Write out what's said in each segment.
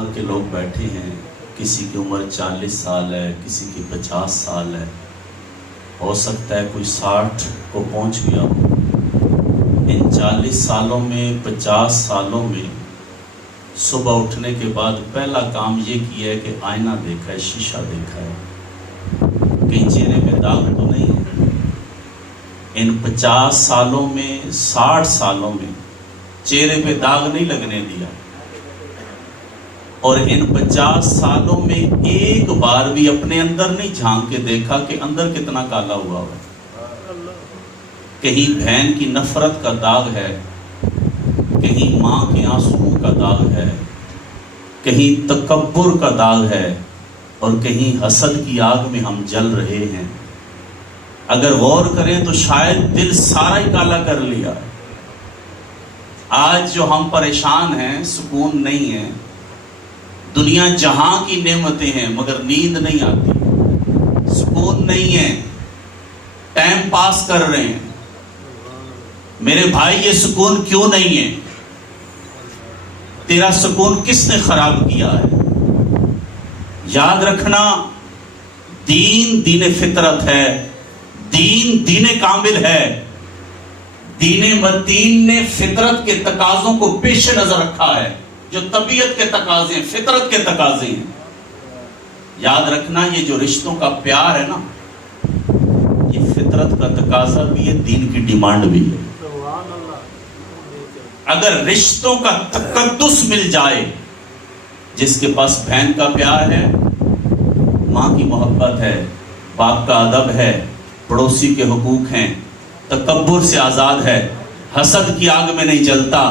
عمر کے لوگ بیٹھے ہیں، کسی کی عمر 40 سال ہے، کسی کی 50 سال ہے، ہو سکتا ہے کوئی 60 کو پہنچ گیا ہو۔ ان 40 سالوں میں 50 سالوں میں صبح اٹھنے کے بعد پہلا کام یہ کیا ہے کہ آئینہ دیکھا ہے، شیشہ دیکھا ہے، کہیں چہرے پہ داغ تو نہیں ہے۔ ان 50 سالوں میں 60 سالوں میں چہرے پہ داغ نہیں لگنے دیا، اور ان 50 سالوں میں ایک بار بھی اپنے اندر نہیں جھانک کے دیکھا کہ اندر کتنا کالا ہوا ہو۔ کہیں بہن کی نفرت کا داغ ہے، کہیں ماں کے آنسوؤں کا داغ ہے، کہیں تکبر کا داغ ہے، اور کہیں حسد کی آگ میں ہم جل رہے ہیں۔ اگر غور کریں تو شاید دل سارا ہی کالا کر لیا۔ آج جو ہم پریشان ہیں، سکون نہیں ہے، دنیا جہاں کی نعمتیں ہیں مگر نیند نہیں آتی، سکون نہیں ہے، ٹائم پاس کر رہے ہیں۔ میرے بھائی یہ سکون کیوں نہیں ہے؟ تیرا سکون کس نے خراب کیا ہے؟ یاد رکھنا، دین دین فطرت ہے، دین دین کامل ہے۔ دین متین نے فطرت کے تقاضوں کو پیش نظر رکھا ہے، جو طبیعت کے تقاضے ہیں، فطرت کے تقاضے ہیں۔ یاد رکھنا، یہ جو رشتوں کا پیار ہے نا، یہ فطرت کا تقاضا بھی ہے، دین کی ڈیمانڈ بھی ہے۔ اگر رشتوں کا تقدس مل جائے، جس کے پاس بہن کا پیار ہے، ماں کی محبت ہے، باپ کا ادب ہے، پڑوسی کے حقوق ہیں، تکبر سے آزاد ہے، حسد کی آگ میں نہیں جلتا،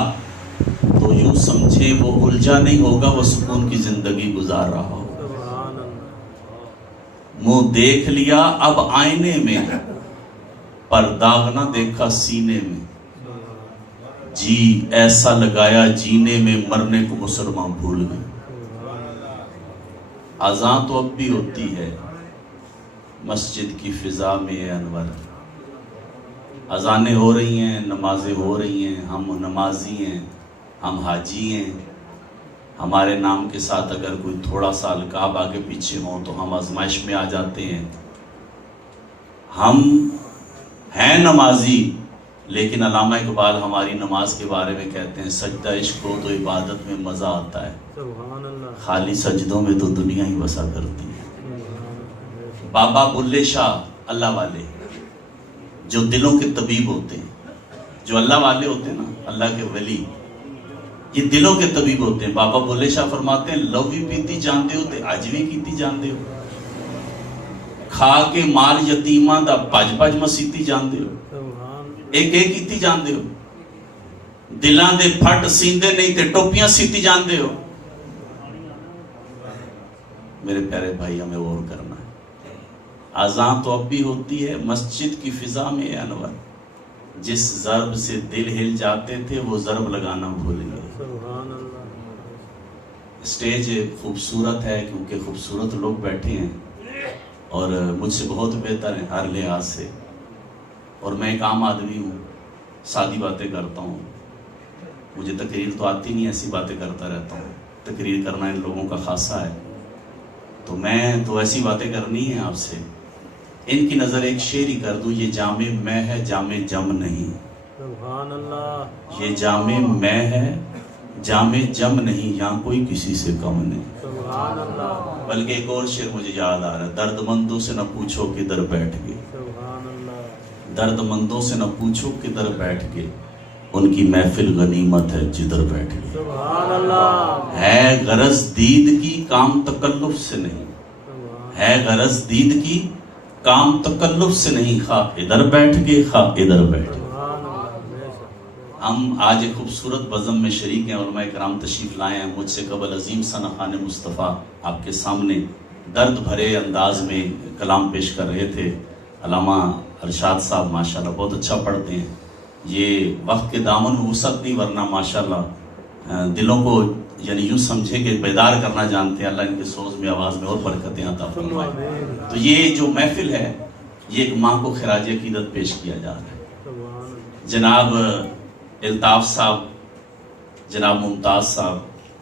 تو یوں سمجھے وہ الجھا نہیں ہوگا، وہ سکون کی زندگی گزار رہا ہوگا۔ منہ دیکھ لیا اب آئینے میں، پر داغ نہ دیکھا سینے میں، جی ایسا لگایا جینے میں، مرنے کو مسلمان بھول گئے۔ اذان تو اب بھی ہوتی ہے، مسجد کی فضا میں اے انور، اذانیں ہو رہی ہیں، نمازیں ہو رہی ہیں، ہم نمازی ہیں، ہم حاجی ہیں۔ ہمارے نام کے ساتھ اگر کوئی تھوڑا سا القاب آگے پیچھے ہوں تو ہم آزمائش میں آ جاتے ہیں۔ ہم ہیں نمازی، لیکن علامہ اقبال ہماری نماز کے بارے میں کہتے ہیں، سجدہ عشق ہو تو عبادت میں مزہ آتا ہے، خالی سجدوں میں تو دنیا ہی بسا کرتی ہے۔ بابا بلے شاہ اللہ والے، جو دلوں کے طبیب ہوتے ہیں، جو اللہ والے ہوتے ہیں نا، اللہ کے ولی، یہ دلوں کے طبیب ہوتے ہیں۔ بابا بلے شاہ فرماتے ہیں، لو بھی پیتی جاندے ہو تے اج بھی کیتی جاندے ہو، کھا کے مال یتیماں دا پج پج مسیتی جاندے ہو، ایک ایک کیتی جاندے ہو، دلاں دے پھٹ سیندے نہیں تے ٹوپیاں سیتی جاندے ہو۔ میرے پیارے بھائی، ہمیں غور کرنا ہے۔ اذان تو اب بھی ہوتی ہے، مسجد کی فضا میں اے انور، جس ضرب سے دل ہل جاتے تھے وہ ضرب لگانا بھول گئے۔ اسٹیج خوبصورت ہے کیونکہ خوبصورت لوگ بیٹھے ہیں، اور مجھ سے بہت بہتر ہیں ہر لحاظ سے، اور میں ایک عام آدمی ہوں، سادی باتیں کرتا ہوں، مجھے تقریر تو آتی نہیں، ایسی باتیں کرتا رہتا ہوں۔ تقریر کرنا ان لوگوں کا خاصہ ہے، تو میں تو ایسی باتیں کرنی ہیں آپ سے۔ ان کی نظر ایک شعر ہی کر دوں، یہ جام میں ہے، جام جم نہیں، سبحان اللہ، یہ جام میں ہے، جام جم نہیں، یہاں کوئی کسی سے کم نہیں۔ سبحان اللہ، بلکہ ایک اور شعر مجھے یاد آ رہا ہے، درد مندوں سے نہ پوچھو کدھر بیٹھ گئے، سبحان اللہ، درد مندوں سے نہ پوچھو کدھر بیٹھ گئے، ان کی محفل غنیمت ہے جدھر بیٹھ گئے۔ سبحان اللہ، ہے غرض دید کی، کام تکلف سے نہیں، ہے غرض دید کی، کام تکلف سے نہیں، خواہ ادھر بیٹھ گئے خواہ ادھر بیٹھ گئے۔ سبحان اللہ، بے شک۔ ہم آج ایک خوبصورت بزم میں شریک ہیں، علماء کرام تشریف لائے ہیں۔ مجھ سے قبل عظیم ثنا خان مصطفیٰ آپ کے سامنے درد بھرے انداز میں کلام پیش کر رہے تھے۔ علامہ ارشاد صاحب ماشاءاللہ بہت اچھا پڑھتے ہیں، یہ وقت کے دامن میں وسعت نہیں، ورنہ ماشاءاللہ دلوں کو یعنی یوں سمجھے کہ بیدار کرنا جانتے ہیں۔ اللہ ان کے سوز میں، آواز میں اور برکتیں عطا فرمائے۔ تو یہ جو محفل ہے، یہ ایک ماں کو خراج عقیدت پیش کیا جا رہا ہے۔ جناب الطاف صاحب، جناب ممتاز صاحب،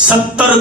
70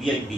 VIP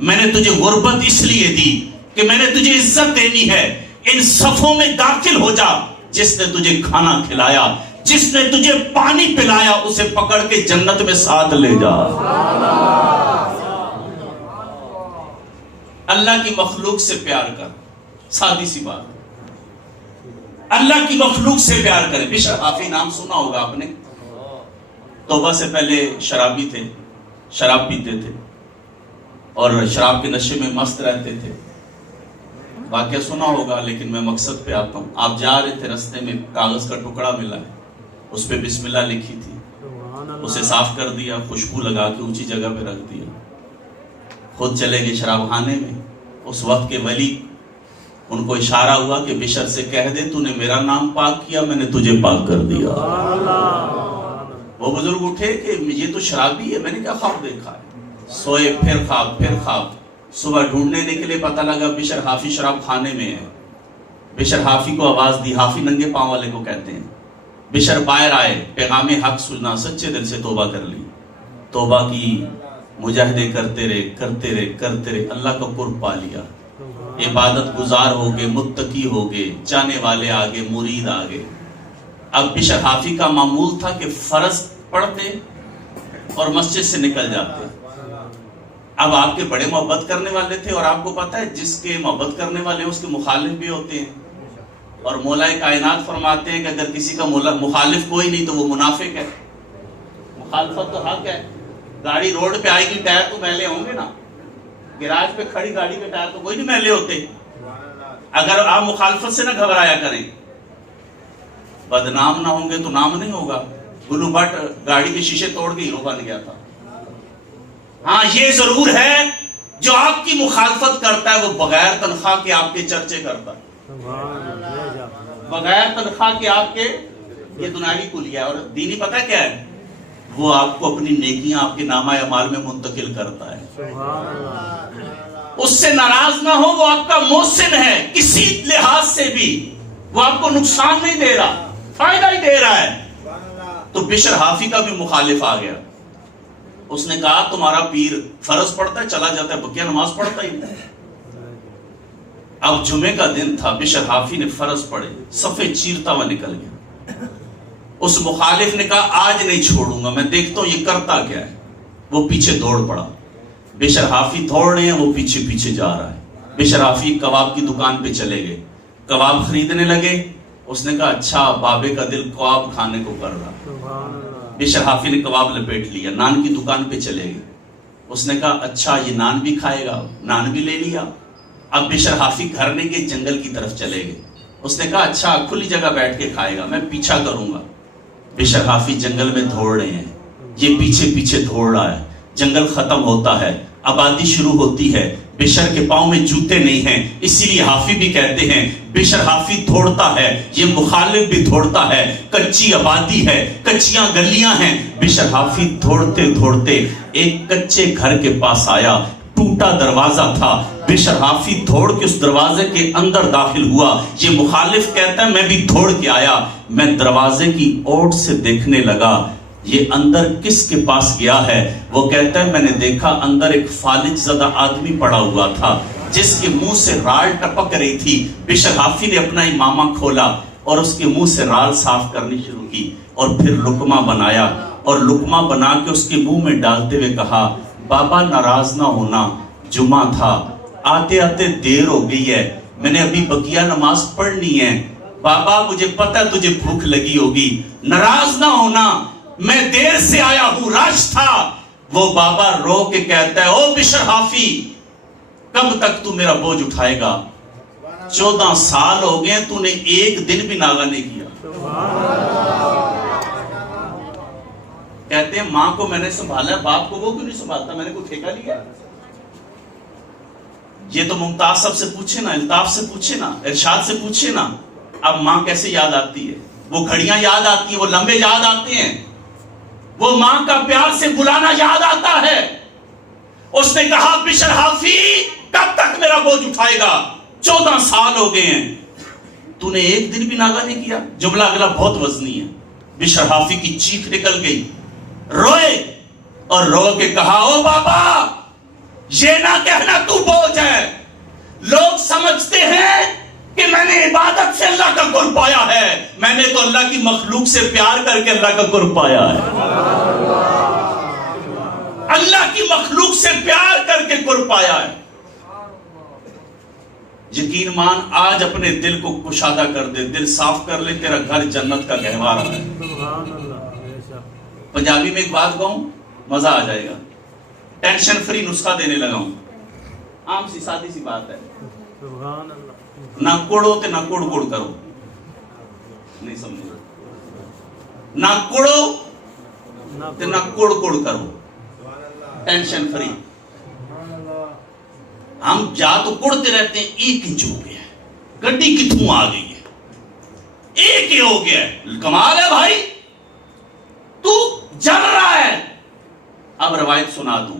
میں نے تجھے غربت اس لیے دی کہ میں نے تجھے عزت دینی ہے. ان صفوں میں داخل ہو جا. جس نے تجھے کھانا کھلایا, جس نے تجھے پانی پلایا, اسے پکڑ کے جنت میں ساتھ لے جا. اللہ کی مخلوق سے پیار کر. سادی سی بات, اللہ کی مخلوق سے پیار کرے. بشر حافی نام سنا ہوگا آپ نے. توبہ سے پہلے شرابی تھے, شراب پیتے تھے اور شراب کے نشے میں مست رہتے تھے. واقعہ سنا ہوگا, لیکن میں مقصد پہ آتا ہوں. آپ جا رہے تھے, رستے میں کاغذ کا ٹکڑا ملا ہے, اس پہ بسم اللہ لکھی تھی. اسے صاف کر دیا, خوشبو لگا کے اونچی جگہ پہ رکھ دیا, خود چلے گئے شراب خانے میں. اس وقت کے ولی, ان کو اشارہ ہوا کہ بشر سے کہہ دے تو نے میرا نام پاک کیا, میں نے تجھے پاک کر دیا. وہ بزرگ اٹھے کہ یہ تو شرابی ہے. میں نے کیا خواب دیکھا ہے؟ سوئے, پھر خواب, پھر خواب. صبح ڈھونڈنے نکلے, پتہ لگا بشر حافی شراب خانے میں ہے. بشر حافی کو آواز دی. حافی ننگے پاؤں والے کو کہتے ہیں. بشر باہر آئے, پیغام حق سنا, سچے دل سے توبہ کر لی, توبہ کی, مجاہدے کرتے رہے, کرتے رہے, کرتے رہے, اللہ کا قرب پا لیا. عبادت گزار ہو گئے, متقی ہو گئے, چاہنے والے آگے, مرید آگے. اب بشر حافی کا معمول تھا کہ فرض پڑھتے اور مسجد سے نکل جاتے. اب آپ کے بڑے محبت کرنے والے تھے, اور آپ کو پتا ہے جس کے محبت کرنے والے ہیں اس کے مخالف بھی ہوتے ہیں. اور مولا کائنات فرماتے ہیں کہ اگر کسی کا مخالف کوئی نہیں تو وہ منافق ہے. مخالفت تو حق ہے. گاڑی روڈ پہ آئے گی, ٹائر تو میلے ہوں گے نا. گراج پہ کھڑی گاڑی کے ٹائر تو کوئی نہیں میلے ہوتے. اگر آپ مخالفت سے نہ گھبرایا کریں, بدنام نہ ہوں گے تو نام نہیں ہوگا. گلو بٹ گاڑی کے شیشے توڑ کے ہیرو بن گیا تھا. ہاں یہ ضرور ہے, جو آپ کی مخالفت کرتا ہے وہ بغیر تنخواہ کے آپ کے چرچے کرتا ہے. بغیر تنخواہ کے آپ کے, یہ دنیاوی کلیہ ہے. اور دینی پتہ کیا ہے, وہ آپ کو اپنی نیکیاں آپ کے نامہ اعمال میں منتقل کرتا ہے. اس سے ناراض نہ ہو, وہ آپ کا محسن ہے کسی لحاظ سے بھی. وہ آپ کو نقصان نہیں دے رہا, فائدہ ہی دے رہا ہے. تو بشر حافی کا بھی مخالف آ گیا. اس نے کہا تمہارا پیر فرض پڑھتا ہے, چلا جاتا ہے, بقیہ نماز پڑھتا ہی نہیں. اب جمعے کا دن تھا, بشر حافی نے فرض پڑھے, صفے چیرتا ہوا نکل گیا. اس مخالف نے کہا آج نہیں چھوڑوں گا, میں دیکھتا ہوں یہ کرتا کیا ہے. وہ پیچھے دوڑ پڑا. بشر حافی دوڑ رہے ہیں, وہ پیچھے پیچھے جا رہا ہے. بشر حافی کباب کی دکان پہ چلے گئے, کباب خریدنے لگے. اس نے کہا اچھا بابے کا دل کباب کھانے کو کر رہا. بشر حافی نے کباب لپیٹ لیا, نان کی دکان پہ چلے گئے. اس نے کہا اچھا یہ نان بھی کھائے گا, نان بھی لے لیا. اب بشر حافی گھر نہیں گئے, جنگل کی طرف چلے گئے. اس نے کہا اچھا کھلی جگہ بیٹھ کے کھائے گا, میں پیچھا کروں گا. بشر حافی جنگل میں دوڑ رہے ہیں, یہ پیچھے پیچھے دوڑ رہا ہے. جنگل ختم ہوتا ہے, آبادی شروع ہوتی ہے. بشر کے پاؤں میں جوتے نہیں ہیں, اسی لیے حافی بھی کہتے ہیں بشر حافی دوڑتا ہے, یہ مخالف بھی دوڑتا ہے. کچی آبادی ہے, کچیاں گلیاں ہیں. بشر حافی دوڑتے دوڑتے ایک کچے گھر کے پاس آیا, ٹوٹا دروازہ تھا. بشر حافی دوڑ کے اس دروازے کے اندر داخل ہوا. یہ مخالف کہتا ہے میں بھی دوڑ کے آیا, میں دروازے کی اوٹ سے دیکھنے لگا یہ اندر کس کے پاس گیا ہے. وہ کہتا ہے میں نے دیکھا اندر ایک فالج زدہ آدمی پڑا ہوا تھا جس کے منہ سے رال ٹپک رہی تھی. بشر حافی نے اپنا امامہ کھولا اور اس کے منہ سے رال صاف کرنی شروع کی, اور پھر لقمہ بنایا, اور لقمہ بنا کے اس کے منہ میں ڈالتے ہوئے کہا بابا ناراض نہ ہونا, جمعہ تھا, آتے آتے دیر ہو گئی ہے, میں نے ابھی بقیہ نماز پڑھنی ہے. بابا مجھے پتہ تجھے بھوک لگی ہوگی, ناراض نہ ہونا, میں دیر سے آیا ہوں, رش تھا. وہ بابا رو کے کہتا ہے او بشر حافی کب تک تو میرا بوجھ اٹھائے گا, 14 سال ہو گئے تو نے ایک دن بھی ناغہ نہیں کیا. کہتے ہیں ماں کو میں نے سنبھالا, باپ کو وہ کیوں نہیں سنبھالتا, میں نے کوئی ٹھیکہ لیا. یہ تو ممتاز صاحب سے پوچھے نا, الطاف سے پوچھے نا, ارشاد سے پوچھے نا. اب ماں کیسے یاد آتی ہے, وہ گھڑیاں یاد آتی ہیں, وہ لمبے یاد آتے ہیں, وہ ماں کا پیار سے بلانا یاد آتا ہے. اس نے کہا بشر حافی کب تک میرا بوجھ اٹھائے گا, 14 سال ہو گئے ہیں, تو نے ایک دن بھی ناغہ نہیں کیا. جملہ اگلا بہت وزنی ہے. بشر حافی کی چیخ نکل گئی, روئے اور رو کے کہا او بابا یہ نہ کہنا تو بوجھ ہے. لوگ سمجھتے ہیں کہ میں نے عبادت سے اللہ کا قرب پایا ہے. میں نے تو اللہ کی مخلوق سے پیار کر کے اللہ کا قرب پایا ہے. اللہ کی مخلوق سے پیار کر کے قرب پایا ہے. یقین مان آج اپنے دل کو کشادہ کر دے, دل صاف کر لے, تیرا گھر جنت کا گہوارہ ہے. سبحان اللہ. پنجابی میں ایک بات کہوں, مزہ آ جائے گا. ٹینشن فری نسخہ دینے لگا ہوں. عام سی سادی سی بات ہے. سبحان اللہ. نہ کوڑو تے نہ کوڑ کوڑ کرو. نہیں سمجھے؟ نہ کوڑو تے نہ کوڑ کوڑ کرو. Tension free. ہم جا تو کوڑتے رہتے ہیں, ایک انچ ہو گیا ہے, گڈی کتوں آ گئی ہے, ایک ہی ہو گیا ہے. کمال ہے بھائی, تو جل رہا ہے. اب روایت سنا دوں.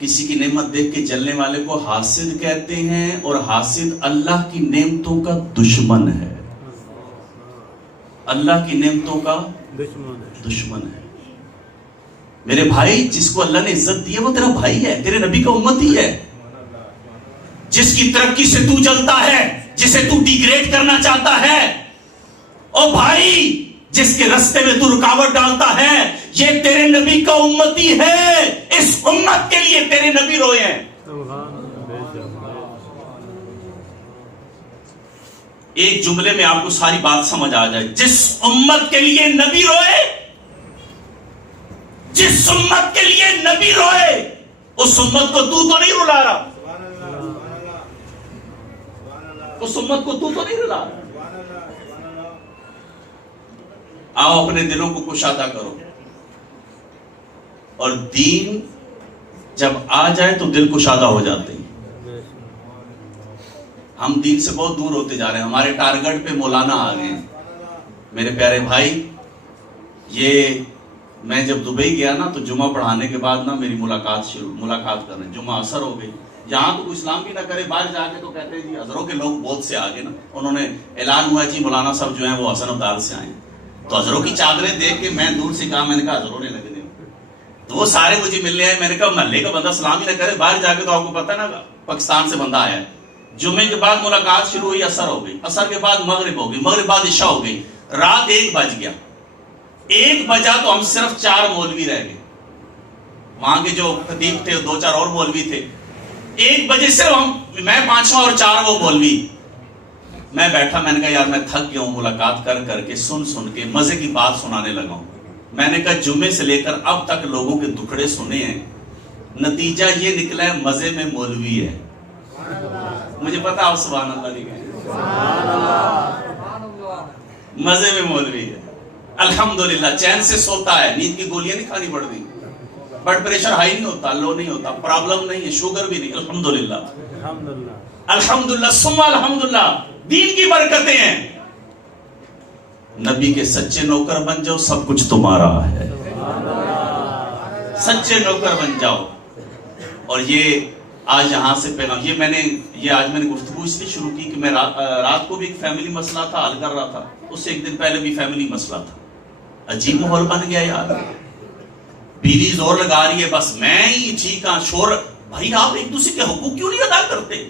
کسی کی نعمت دیکھ کے جلنے والے کو حاسد کہتے ہیں, اور حاسد اللہ کی نعمتوں کا دشمن ہے. اللہ کی نعمتوں کا دشمن ہے. میرے بھائی, جس کو اللہ نے عزت دی ہے وہ تیرا بھائی ہے, تیرے نبی کا امتی ہے. جس کی ترقی سے تو جلتا ہے, جسے تو ڈیگریڈ کرنا چاہتا ہے, او بھائی جس کے رستے میں تو رکاوٹ ڈالتا ہے, یہ تیرے نبی کا امتی ہے. اس امت کے لیے تیرے نبی روئے ہیں. ایک جملے میں آپ کو ساری بات سمجھ آ جائے. جس امت کے لیے نبی روئے, جس امت کے لیے نبی روئے, اس امت کو تو نہیں رلا رہا. اس امت کو تو نہیں رلا رہا. آؤ اپنے دلوں کو کشادہ کرو, اور دین جب آ جائے تو دل کشادہ ہو جاتے ہیں. ہم دین سے بہت دور ہوتے جا رہے ہیں. ہمارے ٹارگٹ پہ مولانا آ گئے ہیں. میرے پیارے بھائی, یہ میں جب دبئی گیا نا تو جمعہ پڑھانے کے بعد نا میری ملاقات کر رہے ہیں. جمعہ اثر ہو گئی. یہاں تو کوئی اسلام بھی نہ کرے, باہر جا کے تو کہتے ہیں جی ہزاروں کے لوگ بہت سے آگے نا. انہوں نے اعلان ہوا جی مولانا صاحب جو ہیں وہ حسن عبدال سے آئے ہیں. تو ہزاروں کی چادریں دیکھ کے میں دور سے کہا, میں نے کہا ہزاروں نے لگے. تو وہ سارے مجھے ملنے آئے. میں نے کہا محلے کا بندہ سلام ہی نہ کرے, باہر جا کے تو آپ کو پتہ نا پاکستان سے بندہ آیا ہے. جمعے کے بعد ملاقات شروع ہوئی, اثر ہو گئی. اثر کے بعد مغرب ہو گئی, مغرب بعد عشاء ہو گئی. رات 1 بج گیا. 1 بجا تو ہم صرف 4 مولوی رہ گئے. وہاں کے جو خطیب تھے 2-4 اور مولوی تھے. 1 بجے صرف ہم, میں 5 اور 4 وہ مولوی. میں بیٹھا, میں نے کہا یار میں تھک گیا ہوں ملاقات کر کے, سن کے مزے کی بات سنانے لگا ہوں. میں نے کہا جمعے سے لے کر اب تک لوگوں کے دکھڑے سنے ہیں, نتیجہ یہ نکلا ہے مزے میں مولوی ہے. مجھے پتا آپ سبحان اللہ نہیں کہیں, مزے میں مولوی ہے. الحمدللہ چین سے سوتا ہے, نیند کی گولیاں نہیں کھانی پڑتی, بلڈ پریشر ہائی نہیں ہوتا, لو نہیں ہوتا, پرابلم نہیں ہے, شوگر بھی نہیں. الحمدللہ الحمدللہ ثم الحمدللہ. دین کی برکتیں ہیں. نبی کے سچے نوکر بن جاؤ, سب کچھ تمہارا ہے. سچے نوکر بن جاؤ. اور یہ آج یہاں سے پیغام, یہ آج میں نے گفتگو اس لیے شروع کی کہ میں رات کو بھی ایک فیملی مسئلہ تھا حل کر رہا تھا, اس سے 1 دن پہلے بھی فیملی مسئلہ تھا. عجیب ماحول بن گیا یار. بیوی زور لگا رہی ہے بس میں ہی ٹھیک ہاں, شور. بھائی آپ ایک دوسرے کے حقوق کیوں نہیں ادا کرتے؟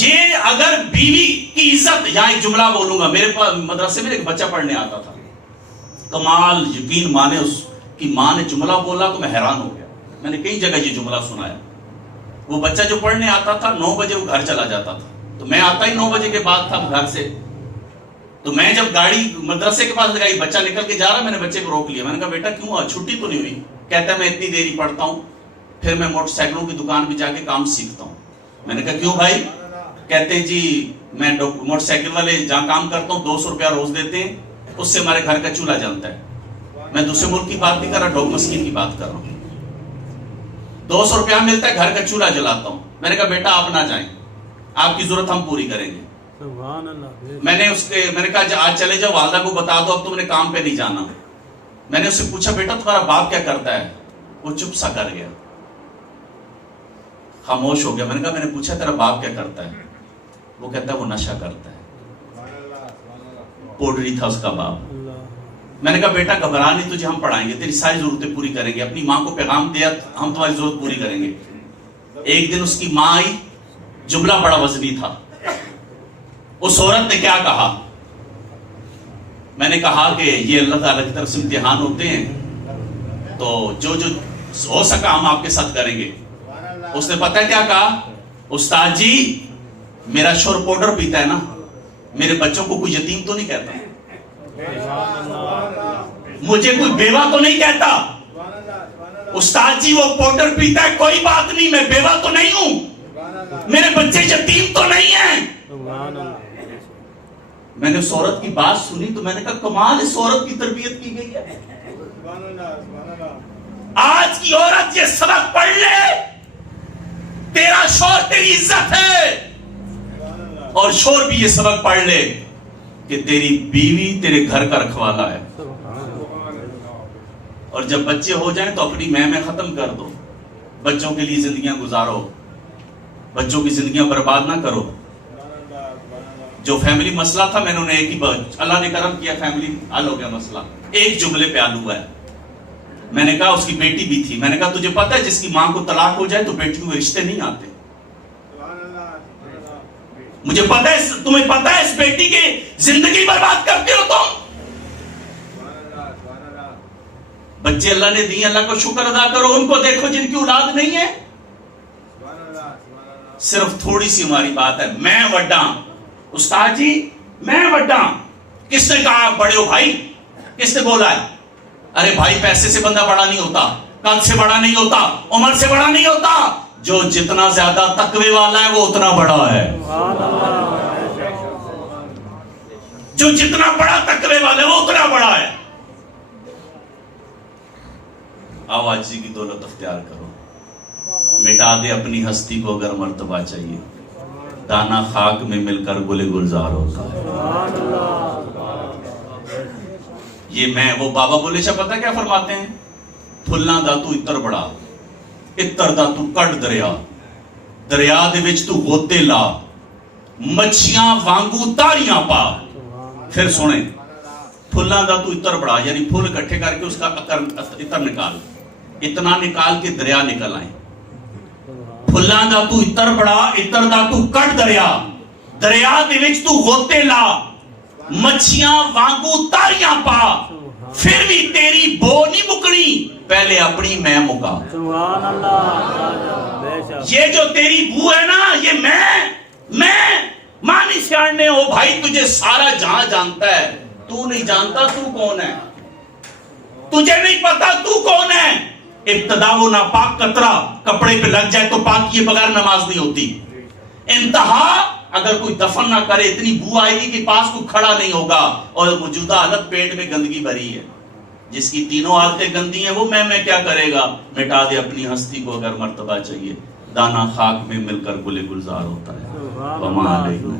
یہ اگر بیوی کی عزت, یہاں ایک جملہ بولوں گا, میرے پاس مدرسے میں ایک بچہ پڑھنے آتا تھا, کمال یقین مانے اس کی ماں نے جملہ بولا تو میں حیران ہو گیا. میں نے کئی جگہ یہ جملہ سنایا. وہ بچہ جو پڑھنے آتا تھا 9 بجے وہ گھر چلا جاتا تھا, تو میں آتا ہی 9 بجے کے بعد تھا گھر سے. تو میں جب گاڑی مدرسے کے پاس لگائی, بچہ نکل کے جا رہا, میں نے بچے کو روک لیا. میں نے کہا بیٹا کیوں, چھٹی تو نہیں ہوئی؟ کہتا ہے میں اتنی دیر ہی پڑھتا ہوں, پھر میں موٹر سائیکلوں کی دکان پہ جا کے کام سیکھتا ہوں. میں نے کہا کیوں بھائی؟ کہتے ہیں جی میں موٹر سائیکل والے جہاں کام کرتا ہوں 200 روپیہ روز دیتے ہیں, اس سے ہمارے گھر کا چولہا جلتا ہے. میں دوسرے ملک کی بات نہیں کر رہا, ڈوگ مسکین کی بات کر رہا ہوں. 200 روپیہ ملتا ہے, گھر کا چولہا جلاتا ہوں. میں نے کہا بیٹا آپ نہ جائیں, آپ کی ضرورت ہم پوری کریں گے. میں نے کہا آج چلے جاؤ, والدہ کو بتا دو اب تم نے کام پہ نہیں جانا. میں نے اس سے پوچھا بیٹا تمہارا باپ کیا کرتا ہے؟ وہ چپ سا کر گیا, خاموش ہو گیا. میں نے کہا میں نے پوچھا تیرا باپ کیا کرتا ہے؟ وہ کہتا ہے وہ نشہ کرتا ہے. پوڈری تھا اس کا باپ. میں نے کہا بیٹا گھبرا نہیں، تجھے ہم پڑھائیں گے، تیری ساری ضرورتیں پوری کریں گے، اپنی ماں کو پیغام دیا ہم تمہاری ضرورت پوری کریں گے۔ ایک دن اس کی ماں آئی، جملہ بڑا وزنی تھا۔ اس عورت نے کیا کہا؟ میں نے کہا کہ یہ اللہ تعالیٰ کی طرف سے امتحان ہوتے ہیں، تو جو جو ہو سکا ہم آپ کے ساتھ کریں گے۔ اس نے پتہ ہے کیا کہا؟ استاد جی میرا شوہر پاؤڈر پیتا ہے نا، میرے بچوں کو کوئی یتیم تو نہیں کہتا، مجھے کوئی بیوہ تو نہیں کہتا۔ استاد جی وہ پاؤڈر پیتا ہے، کوئی بات نہیں، میں بیوہ تو نہیں ہوں، میرے بچے یتیم تو نہیں ہیں۔ میں نے اس عورت کی بات سنی تو میں نے کہا کمال اس عورت کی تربیت کی گئی ہے۔ آج کی عورت یہ سبق پڑھ لے، تیرا شوہر تیری عزت ہے، اور شوہر بھی یہ سبق پڑھ لے کہ تیری بیوی تیرے گھر کا رکھوالا ہے۔ اور جب بچے ہو جائیں تو اپنی میں ختم کر دو، بچوں کے لیے زندگیاں گزارو، بچوں کی زندگیاں برباد نہ کرو۔ جو فیملی مسئلہ تھا میں نے ایک ہی بات، اللہ نے کرم کیا فیملی حل ہو گیا مسئلہ، ایک جملے پہ حل ہوا ہے۔ میں نے کہا اس کی بیٹی بھی تھی، میں نے کہا تجھے پتہ ہے جس کی ماں کو طلاق ہو جائے تو بیٹیوں کے رشتے نہیں آتے؟ مجھے پتہ ہے، تمہیں پتہ ہے اس بیٹی کی زندگی برباد کرتے ہو تم۔ بچے اللہ نے دیے، اللہ کو شکر ادا کرو، ان کو دیکھو جن کی اولاد نہیں ہے۔ صرف تھوڑی سی ہماری بات ہے، میں وڈا، استاد جی میں وڈا، کس نے کہا آپ بڑے ہو بھائی؟ کس نے بولا ہے؟ ارے بھائی پیسے سے بندہ بڑا نہیں ہوتا، قد سے بڑا نہیں ہوتا، عمر سے بڑا نہیں ہوتا، جو جتنا زیادہ تقوی والا ہے وہ اتنا بڑا ہے۔ جو جتنا بڑا تقوی والا ہے وہ اتنا بڑا ہے۔ آؤ عاجزی کی دولت اختیار کرو، مٹا دے اپنی ہستی کو اگر مرتبہ چاہیے، دانا خاک میں مل کر گلے گلزار ہوتا ہے۔ یہ میں وہ بابا بولے شاہ پتہ کیا فرماتے ہیں؟ پھلاں دا تو اتر بڑا، اتر دا تو کٹ دریا، دریا دے وچ تو غوطے لا، مچھیاں وانگو تاریاں پا۔ پھر سنیں، پھلاں دا تو اتر بڑا یعنی پھول اکٹھے کر کے اس کا اتر نکال، اتنا نکال کے دریا نکل آئیں۔ پھلاں دا تو اتر بڑا، اتر دا تو کٹ دریا، دریا دے وچ تو غوطے لا، مچھیاں وانگو تاریاں پا، پھر بھی تیری بو نہیں مکنی، پہلے اپنی میں مکا۔ سبحان اللہ۔ یہ جو تیری بو ہے نا، یہ میں مانی سیاڑنے ہو بھائی، تجھے سارا جہاں جانتا ہے، تو نہیں جانتا تو کون ہے، تجھے نہیں پتا تو کون ہے۔ ابتدا وہ ناپاک قطرہ کپڑے پہ لگ جائے تو پاک کیے بغیر نماز نہیں ہوتی، انتہا اگر کوئی دفن نہ کرے اتنی بو آئے گی کہ پاس کو کھڑا نہیں ہوگا، اور موجودہ حالت پیٹ میں گندگی بھری ہے۔ جس کی تینوں حالتیں گندی ہیں وہ میں کیا کرے گا؟ مٹا دے اپنی ہستی کو اگر مرتبہ چاہیے، دانا خاک میں مل کر گلے گلزار ہوتا ہے۔ وما علیکم۔